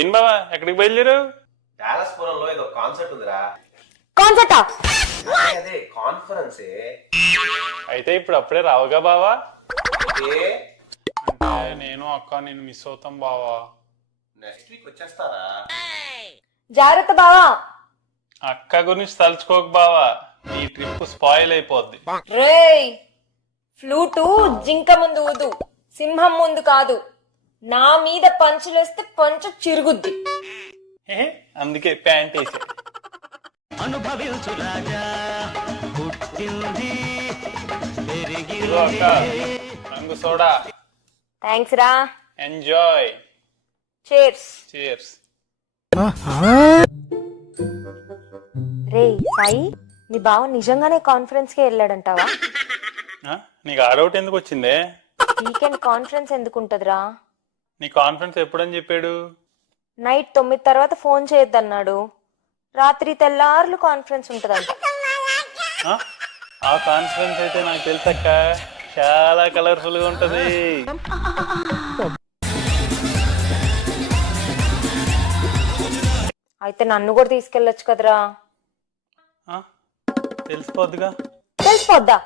ఏం బావా ఎక్కడికి బయలుదేరు? డాలస్ పురంలో ఏదో కాన్సర్ట్ ఉందిరా. కాన్సర్టా? అదే కాన్ఫరెన్స్. అయితే ఇప్పుడు అప్పుడే రావుగా బావా? ఏ అంటే నేను అక్క నేను మిస్ అవుతాం బావా. నెక్స్ట్ వీక్ వచ్చేస్తారా? జాగ్రత్త బావా. అక్క గురించి తలుచుకోక బావా, నీ ట్రిప్ స్పాయిల్ అయిపోద్ది. రేయ్, ఫ్లూటు జింక ముందు ఊదు, సింహం ముందు కాదు. నా మీద పంచులేస్తే పంచ చిరుగుద్ది. అందుకే ప్యాంట్ వేసా. ఇదిగో అక్క, రంగు సోడా. థ్యాంక్స్ రా. ఎంజాయ్. చేర్స్. చియర్స్. రే సాయి, నీ బావ నిజంగానే కాన్ఫరెన్స్ కి వెళ్ళాడంటావా? నీకు ఆ డౌట్ ఎందుకు వచ్చిందే? వీకెండ్ కాన్ఫరెన్స్ ఎందుకు ఉంటదిరా? నీ కాన్ఫరెన్స్ ఎప్పుడని చెప్పాడు? నైట్ 9 తర్వాత ఫోన్ చేయొద్దన్నాడు. రాత్రి తెల్లార్లు కాన్ఫరెన్స్ ఉంటదంట. ఆ కాన్ఫరెన్స్ అయితే నాకు తెలుసక్క, చాలా కలర్ఫుల్ గా ఉంటది. అయితే నన్ను కూడా తీసుకెళ్ళొచ్చు కదరా? తెలిసిపోద్దిగా. తెలిసిపోద్దా?